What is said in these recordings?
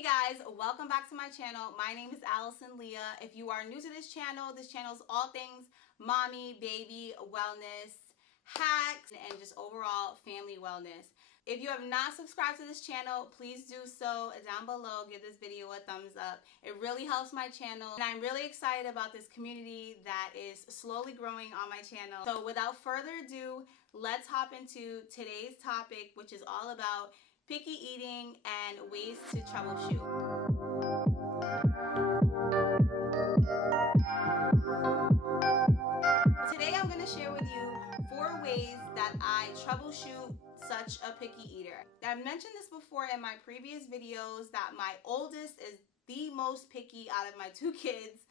Hey guys, welcome back to my channel. My name is Allison Leah. If you are new to this channel is all things mommy, baby, wellness, hacks, and just overall family wellness. If you have not subscribed to this channel, please do so down below. Give this video a thumbs up. It really helps my channel, and I'm really excited about this community that is slowly growing on my channel. So without further ado, let's hop into today's topic, which is all about picky eating and ways to troubleshoot. Today I'm going to share with you 4 ways that I troubleshoot such a picky eater. I've mentioned this before in my previous videos that my oldest is the most picky out of my 2 kids,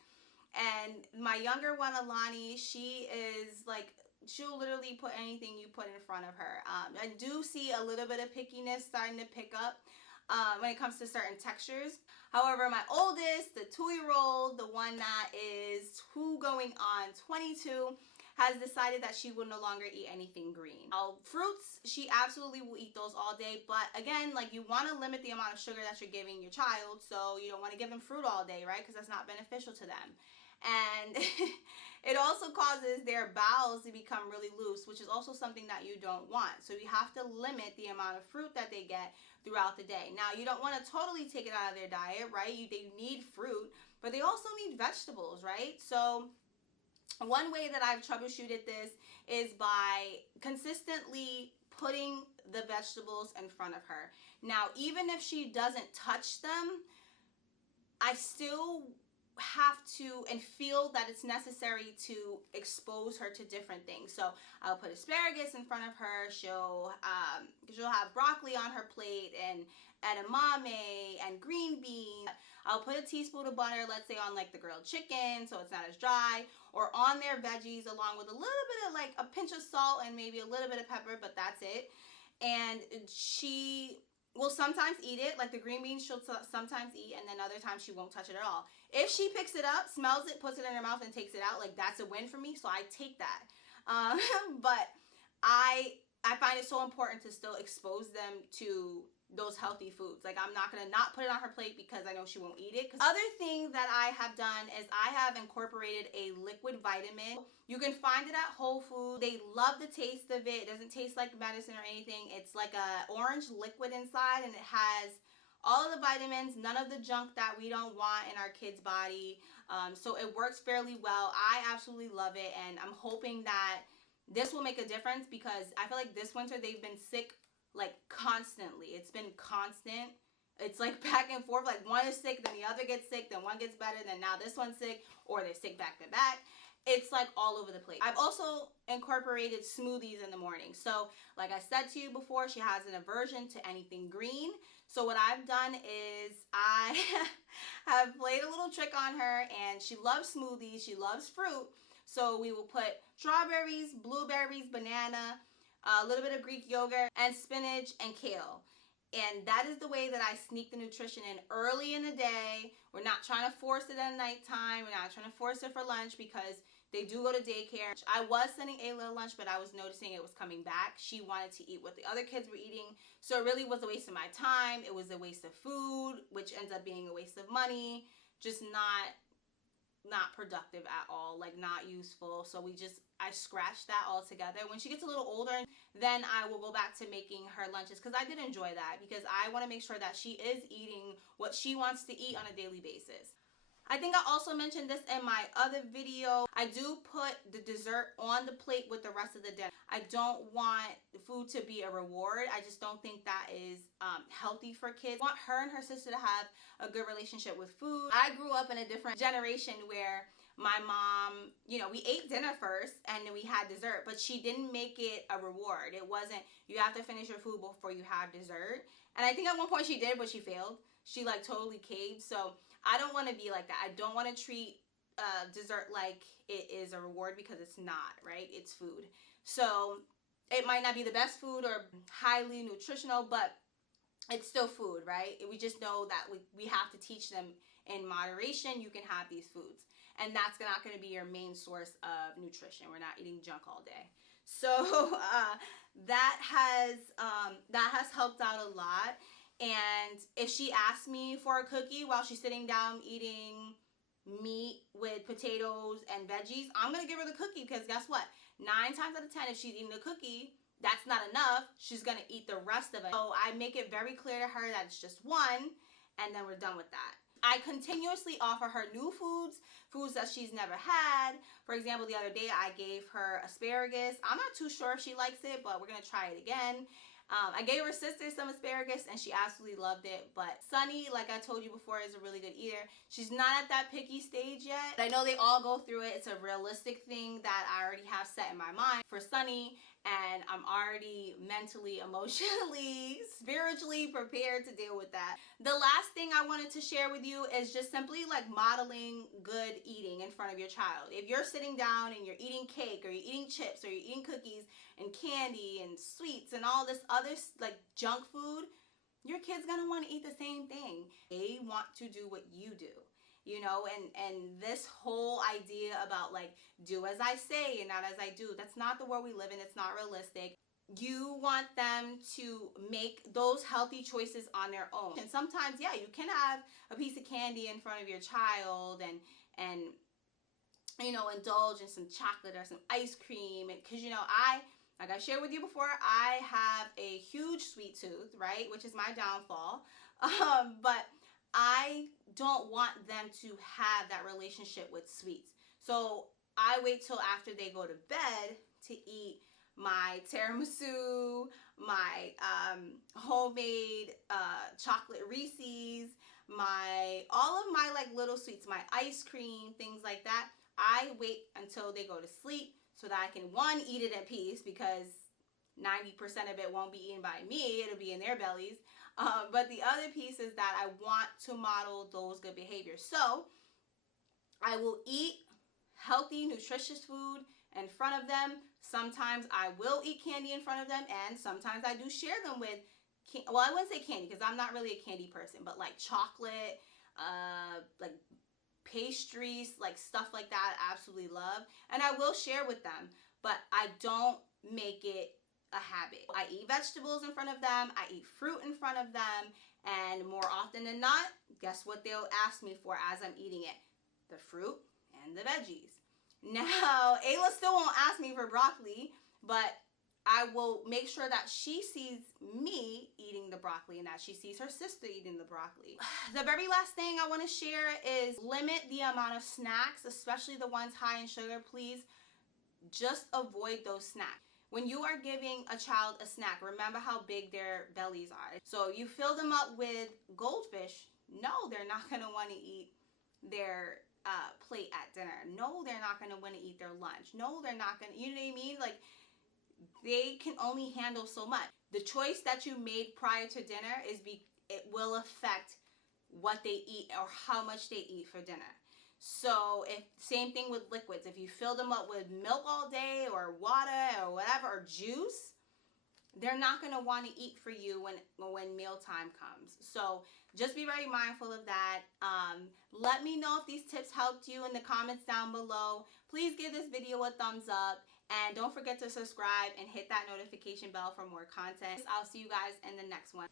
and my younger one, Alani, she is like, she'll literally put anything you put in front of her. I do see a little bit of pickiness starting to pick up when it comes to certain textures. However, my oldest, the 2-year-old, the one that is going on 22, has decided that she will no longer eat anything green. Now, fruits, she absolutely will eat those all day, but again, like, you want to limit the amount of sugar that you're giving your child, so you don't want to give them fruit all day, right? Because that's not beneficial to them. And it also causes their bowels to become really loose, which is also something that you don't want. So you have to limit the amount of fruit that they get throughout the day. Now, you don't want to totally take it out of their diet, right? They need fruit, but they also need vegetables, right? So one way that I've troubleshooted this is by consistently putting the vegetables in front of her. Now, even if she doesn't touch them, I still have to and feel that it's necessary to expose her to different things. So I'll put asparagus in front of her. She'll have broccoli on her plate and edamame and green beans. I'll put a teaspoon of butter, let's say, on like the grilled chicken so it's not as dry, or on their veggies, along with a little bit of like a pinch of salt and maybe a little bit of pepper, but that's it. And she will sometimes eat it, like the green beans she'll sometimes eat, and then other times she won't touch it at all. If she picks it up, smells it, puts it in her mouth, and takes it out, like, that's a win for me, so I take that. But I find it so important to still expose them to those healthy foods. Like, I'm not gonna not put it on her plate because I know she won't eat it. Other thing that I have done is I have incorporated a liquid vitamin. You can find it at Whole Foods. They love the taste of it. It doesn't taste like medicine or anything. It's like a orange liquid inside, and it has all of the vitamins, none of the junk that we don't want in our kids' body. So it works fairly well. I absolutely love it, and I'm hoping that this will make a difference, because I feel like this winter they've been sick like constantly. It's been constant. It's like back and forth, like one is sick, then the other gets sick, then one gets better, then now this one's sick, or they're sick back to back. It's like all over the place. I've also incorporated smoothies in the morning. So like I said to you before, she has an aversion to anything green. So what I've done is I have played a little trick on her, and she loves smoothies, she loves fruit. So we will put strawberries, blueberries, banana, a little bit of Greek yogurt, and spinach and kale. And that is the way that I sneak the nutrition in early in the day. We're not trying to force it at nighttime. We're not trying to force it for lunch, because they do go to daycare. I was sending Ayla lunch, but I was noticing it was coming back. She wanted to eat what the other kids were eating. So it really was a waste of my time. It was a waste of food, which ends up being a waste of money. Just not productive at all, like not useful. So I scratched that all together. When she gets a little older, then I will go back to making her lunches, because I did enjoy that, because I want to make sure that she is eating what she wants to eat on a daily basis. I think I also mentioned this in my other video. I do put the dessert on the plate with the rest of the dinner. I don't want food to be a reward. I just don't think that is healthy for kids. I want her and her sister to have a good relationship with food. I grew up in a different generation where my mom, we ate dinner first and then we had dessert, but she didn't make it a reward. It wasn't, you have to finish your food before you have dessert. And I think at one point she did, but she failed. She like totally caved. So I don't want to be like that. I don't want to treat dessert like it is a reward, because it's not, right? It's food. So it might not be the best food or highly nutritional, but it's still food, right? We just know that we have to teach them in moderation. You can have these foods, and that's not going to be your main source of nutrition. We're not eating junk all day. So that has helped out a lot. And if she asks me for a cookie while she's sitting down eating meat with potatoes and veggies, I'm going to give her the cookie, because guess what? 9 times out of 10, if she's eating the cookie, that's not enough. She's going to eat the rest of it. So I make it very clear to her that it's just one, and then we're done with that. I continuously offer her new foods that she's never had. For example, the other day I gave her asparagus. I'm not too sure if she likes it, but we're going to try it again. I gave her sister some asparagus and she absolutely loved it. But Sunny, like I told you before, is a really good eater. She's not at that picky stage yet. I know they all go through it. It's a realistic thing that I already have set in my mind for Sunny, and I'm already mentally, emotionally, spiritually prepared to deal with that. The last thing I wanted to share with you is just simply like modeling good eating in front of your child. If you're sitting down and you're eating cake, or you're eating chips, or you're eating cookies and candy and sweets and all this other like junk food, your kid's gonna want to eat the same thing. They want to do what you do, you know, and this whole idea about like do as I say and not as I do, that's not the world we live in. It's not realistic. You want them to make those healthy choices on their own. And sometimes, yeah, you can have a piece of candy in front of your child and you know, indulge in some chocolate or some ice cream. And because, you know, like I shared with you before, I have a huge sweet tooth, right? Which is my downfall. But I don't want them to have that relationship with sweets. So I wait till after they go to bed to eat my tiramisu, my homemade chocolate Reese's, all of my like little sweets, my ice cream, things like that. I wait until they go to sleep so that I can, one, eat it in peace, because 90% of it won't be eaten by me. It'll be in their bellies. But the other piece is that I want to model those good behaviors. So I will eat healthy, nutritious food in front of them. Sometimes I will eat candy in front of them, and sometimes I do share them with, well, I wouldn't say candy because I'm not really a candy person, but like chocolate, like pastries, like stuff like that, I absolutely love. And I will share with them, but I don't make it a habit. I eat vegetables in front of them. I eat fruit in front of them. And more often than not, guess what they'll ask me for as I'm eating it? The fruit and the veggies. Now, Ayla still won't ask me for broccoli, but I will make sure that she sees me eating the broccoli and that she sees her sister eating the broccoli. The very last thing I want to share is limit the amount of snacks, especially the ones high in sugar. Please just avoid those snacks. When you are giving a child a snack, remember how big their bellies are. So you fill them up with goldfish. No, they're not going to want to eat their plate at dinner. No, they're not going to want to eat their lunch. No, they're not going to, you know what I mean? Like, they can only handle so much. The choice that you made prior to dinner it will affect what they eat or how much they eat for dinner. So same thing with liquids. If you fill them up with milk all day or water or whatever, or juice, they're not going to want to eat for you when mealtime comes. So just be very mindful of that. Let me know if these tips helped you in the comments down below. Please give this video a thumbs up. And don't forget to subscribe and hit that notification bell for more content. I'll see you guys in the next one.